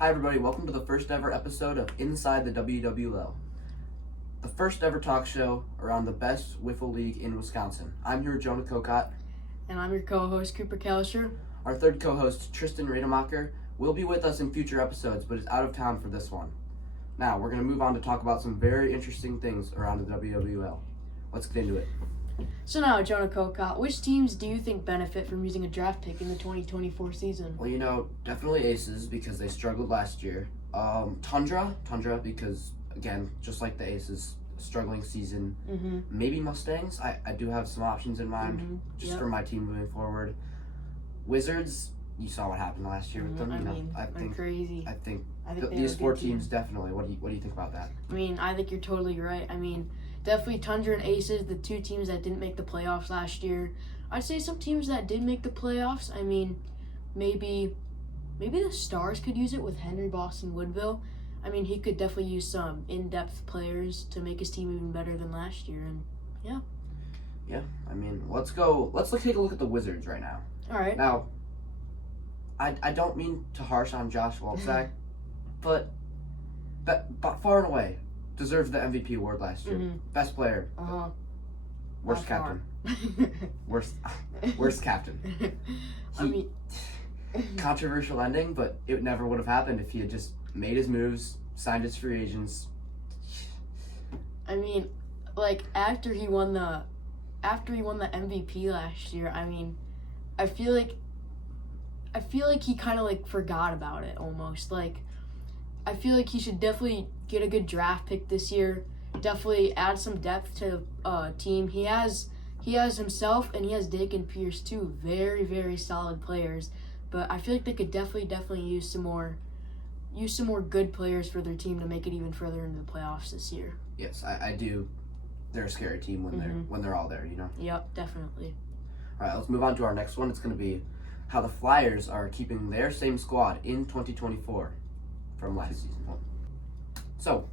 Hi everybody, welcome to the first ever episode of Inside the WWL, the first ever talk show around the best wiffle league in Wisconsin. I'm here with Jonah Kokott. And I'm your co-host, Cooper Kalscheuer. Our third co-host, Tristan Rademacher, will be with us in future episodes, but is out of town for this one. Now, we're going to move on to talk about some very interesting things around the WWL. Let's get into it. So now, Jonah Kokott, which teams do you think benefit from using a draft pick in the 2024 season? Well, definitely Aces because they struggled last year. Tundra because, again, just like the Aces, struggling season. Mm-hmm. Maybe Mustangs. I do have some options in mind for my team moving forward. Wizards, you saw what happened last year with them. I think crazy. I think these four teams definitely. What do you think about that? I think you're totally right. Definitely Tundra and Aces, the two teams that didn't make the playoffs last year. I'd say some teams that did make the playoffs. Maybe the Stars could use it with Henry Boston Woodville. He could definitely use some in-depth players to make his team even better than last year. And yeah. Let's go. Let's take a look at the Wizards right now. All right. Now, I don't mean to harsh on Josh Wolczak, but far and away deserves the MVP award last year. Mm-hmm. Best player. Worst captain. Worst captain. Controversial ending, but it never would have happened if he had just made his moves, signed his free agents. After he won the MVP last year, I feel like he kind of forgot about it almost. I feel like he should definitely get a good draft pick this year. Definitely add some depth to the team. He has himself and he has Dakin Pierce, two very, very solid players. But I feel like they could definitely use some more good players for their team to make it even further into the playoffs this year. Yes, I do. They're a scary team when they're all there, Yep, definitely. All right, let's move on to our next one. It's going to be how the Flyers are keeping their same squad in 2024 from last season. So,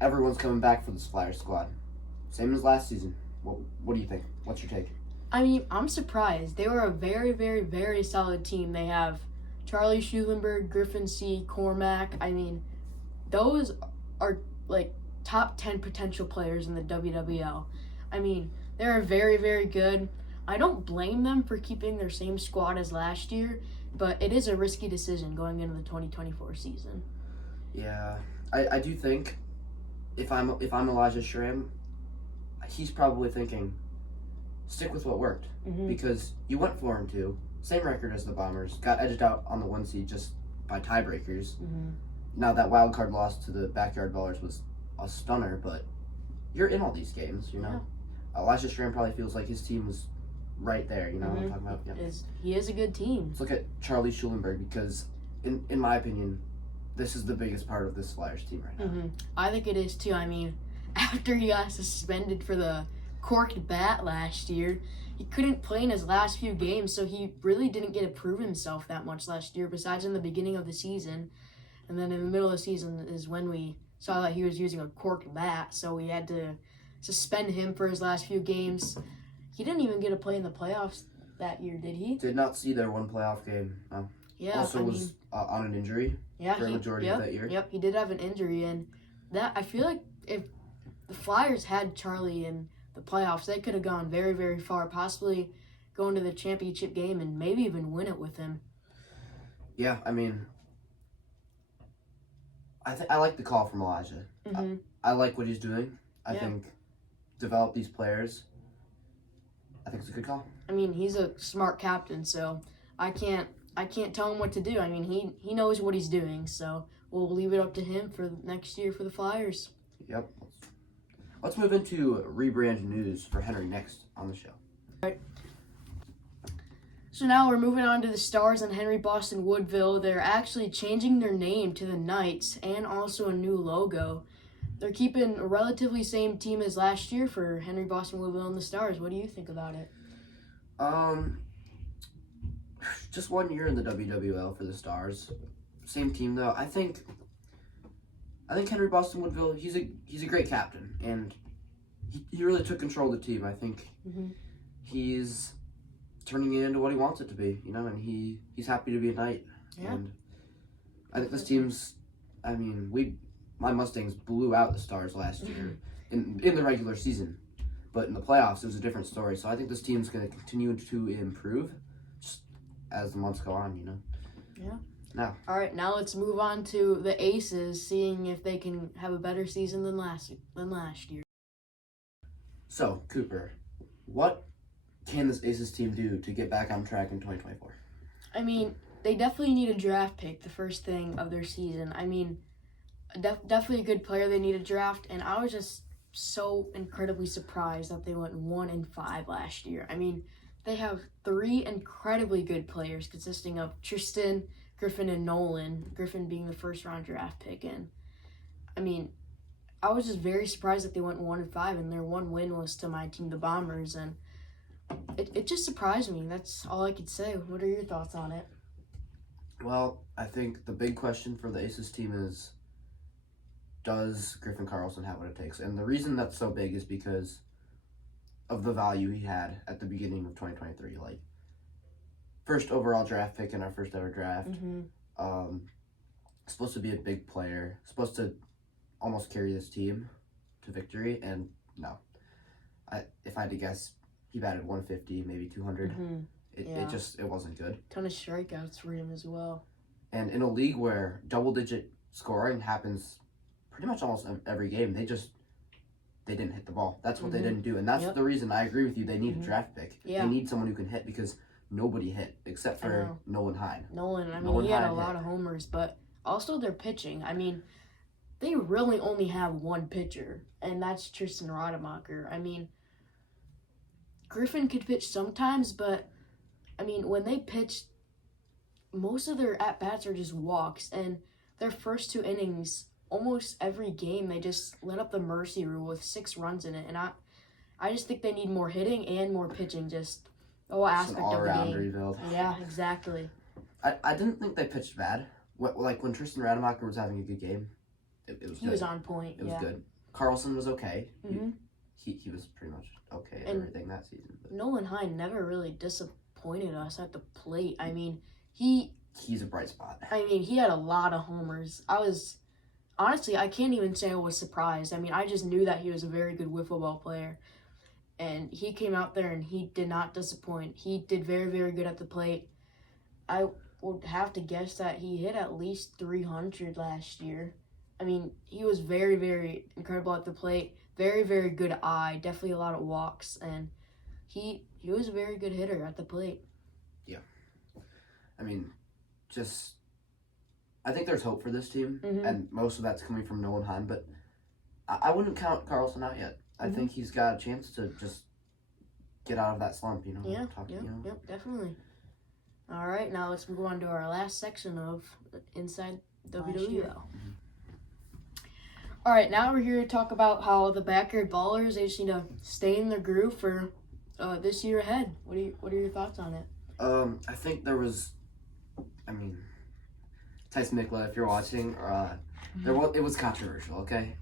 everyone's coming back for this Flyers squad. Same as last season. What do you think? What's your take? I'm surprised. They were a very, very, very solid team. They have Charlie Schulenberg, Griffin C., Cormack. Those are top 10 potential players in the WWL. They're very, very good. I don't blame them for keeping their same squad as last year, but it is a risky decision going into the 2024 season. Yeah, I do think if I'm Elijah Schram, he's probably thinking, stick with what worked, because you went 4-2, same record as the Bombers, got edged out on the 1 seed just by tiebreakers. Now that wild card loss to the backyard Ballerz was a stunner, but you're in all these games, Yeah. Elijah Schram probably feels like his team was right there, what I'm talking about? Yeah. He is a good team. Let's look at Charlie Schulenberg because, in my opinion, this is the biggest part of this Flyers team right now. I think it is too. After he got suspended for the corked bat last year, he couldn't play in his last few games, so he really didn't get to prove himself that much last year, besides in the beginning of the season. And then in the middle of the season is when we saw that he was using a corked bat, so we had to suspend him for his last few games. He didn't even get to play in the playoffs that year, did he? Did not see their one playoff game. Yeah. Also was on an injury for a majority of that year. Yep, he did have an injury, and that I feel like if the Flyers had Charlie in the playoffs, they could have gone very, very far, possibly going to the championship game and maybe even win it with him. Yeah, I like the call from Elijah. I like what he's doing. I think develop these players. I think it's a good call. He's a smart captain, so I can't tell him what to do. He knows what he's doing, so we'll leave it up to him for next year for the Flyers. Yep. Let's move into rebrand news for Henry next on the show. All right. So now we're moving on to the Stars and Henry Boston Woodville. They're actually changing their name to the Knights and also a new logo. They're keeping a relatively same team as last year for Henry Boston Woodville and the Stars. What do you think about it? Just 1 year in the WWL for the Stars. Same team though. I think Henry Boston Woodville, he's a great captain, and he really took control of the team. I think he's turning it into what he wants it to be, and he's happy to be a Knight. Yeah. And I think this team's. I mean, my Mustangs blew out the Stars last year in the regular season, but in the playoffs it was a different story. So I think this team's going to continue to improve just as the months go on. Yeah. Now. All right, now let's move on to the Aces, seeing if they can have a better season than last year. So Cooper, what can this Aces team do to get back on track in 2024? I mean, they definitely need a draft pick the first thing of their season. I mean, definitely a good player they need a draft, and I was just so incredibly surprised that they went 1-5 last year. I mean, they have 3 incredibly good players consisting of Tristan, Griffin, and Nolan. Griffin being the first-round draft pick, and I mean, I was just very surprised that they went 1-5, and their one win was to my team, the Bombers, and it just surprised me. That's all I could say. What are your thoughts on it? Well, I think the big question for the Aces team is, does Griffin Carlson have what it takes? And the reason that's so big is because of the value he had at the beginning of 2023. Like, first overall draft pick in our first ever draft. Supposed to be a big player. Supposed to almost carry this team to victory. And no. If I had to guess, he batted 150, maybe 200. It wasn't good. Ton of strikeouts for him as well. And in a league where double-digit scoring happens pretty much almost every game, they didn't hit the ball. That's what they didn't do. And that's the reason I agree with you. They need a draft pick. Yeah. They need someone who can hit because nobody hit except for Nolan Hine. He had a lot of homers, but also their pitching. I mean, they really only have one pitcher, and that's Tristan Rademacher. I mean, Griffin could pitch sometimes, but I mean, when they pitch, most of their at-bats are just walks, and their first 2 innings, almost every game, they just let up the mercy rule with 6 runs in it, and I just think they need more hitting and more pitching, just the whole aspect of the game. Rebuild. Yeah, exactly. I didn't think they pitched bad. Like, when Tristan Rademacher was having a good game, it was good. He was on point, It was good. Carlson was okay. He was pretty much okay at everything that season. But Nolan Hine never really disappointed us at the plate. I mean, he's a bright spot. I mean, he had a lot of homers. Honestly, I can't even say I was surprised. I mean, I just knew that he was a very good wiffle ball player. And he came out there and he did not disappoint. He did very, very good at the plate. I would have to guess that he hit at least 300 last year. I mean, he was very, very incredible at the plate. Very, very good eye. Definitely a lot of walks. And he was a very good hitter at the plate. Yeah. I mean, I think there's hope for this team, and most of that's coming from Nolan Hine, but I wouldn't count Carlson out yet. I think he's got a chance to just get out of that slump, Yeah, definitely. All right, now let's move on to our last section of Inside WWL. All right, now we're here to talk about how the backyard Ballers, they just need to stay in their groove for this year ahead. What are your thoughts on it? I think there was, Tyson Mikla, if you're watching, it was controversial, okay?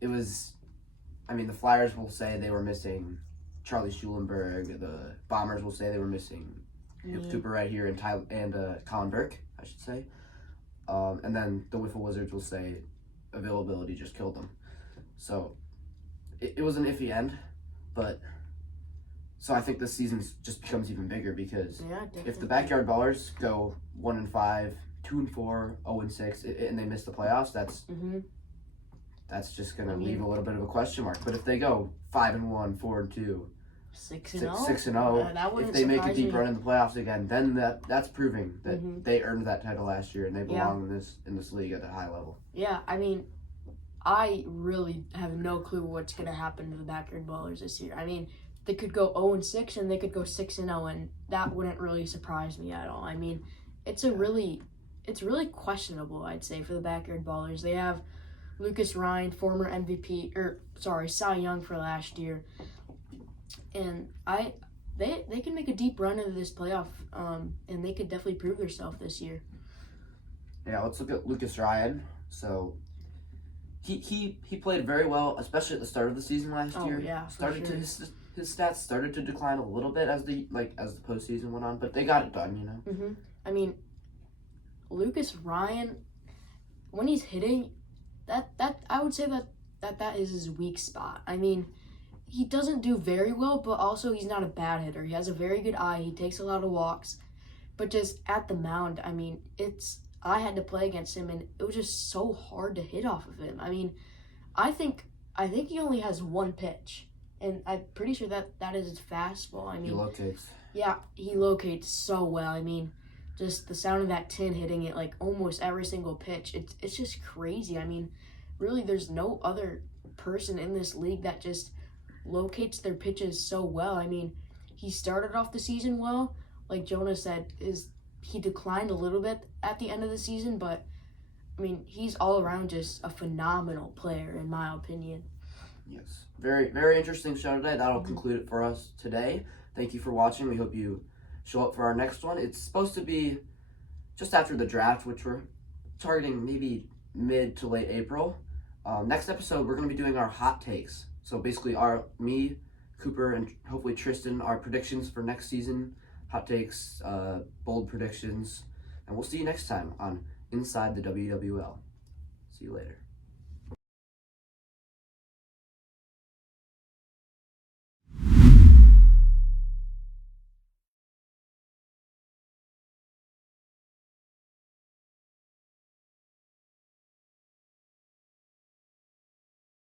It was, the Flyers will say they were missing Charlie Schulenberg, the Bombers will say they were missing Cooper right here and Colin Burke, I should say. And then the Wiffle Wizards will say availability just killed them. So it was an iffy end, but so I think this season just becomes even bigger because if the backyard Ballers go 1-5, 2-4, 0-6, and they miss the playoffs, that's just gonna leave a little bit of a question mark. But if they go 5-1, 4-2, 6-0, if they make a deep run in the playoffs again, then that's proving that they earned that title last year and they belong in this league at a high level. Yeah, I really have no clue what's gonna happen to the backyard Ballers this year. They could go 0-6 and they could go 6-0, and that wouldn't really surprise me at all. It's really questionable, I'd say, for the backyard Ballers. They have Lucas Ryan, former Cy Young for last year, and they can make a deep run into this playoff, and they could definitely prove themselves this year. Yeah, let's look at Lucas Ryan. So he played very well, especially at the start of the season last year. Yeah, his stats started to decline a little bit as the postseason went on, but they got it done, Lucas Ryan, when he's hitting, that I would say that is his weak spot. I mean, he doesn't do very well, but also he's not a bad hitter. He has a very good eye. He takes a lot of walks, but just at the mound, I mean, I had to play against him, and it was just so hard to hit off of him. I mean, I think he only has one pitch, and I'm pretty sure that is his fastball. I mean, He locates. Yeah, he locates so well. I mean, just the sound of that tin hitting it like almost every single pitch. It's just crazy. I mean, really, there's no other person in this league that just locates their pitches so well. I mean, he started off the season well. Like Jonah said, he declined a little bit at the end of the season, but I mean, he's all around just a phenomenal player, in my opinion. Yes. Very, very interesting show today. That'll conclude it for us today. Thank you for watching. We hope you show up for our next one. It's supposed to be just after the draft, which we're targeting maybe mid to late April. Next episode, we're going to be doing our hot takes. So basically, me, Cooper, and hopefully Tristan, our predictions for next season, hot takes, bold predictions. And we'll see you next time on Inside the WWL. See you later.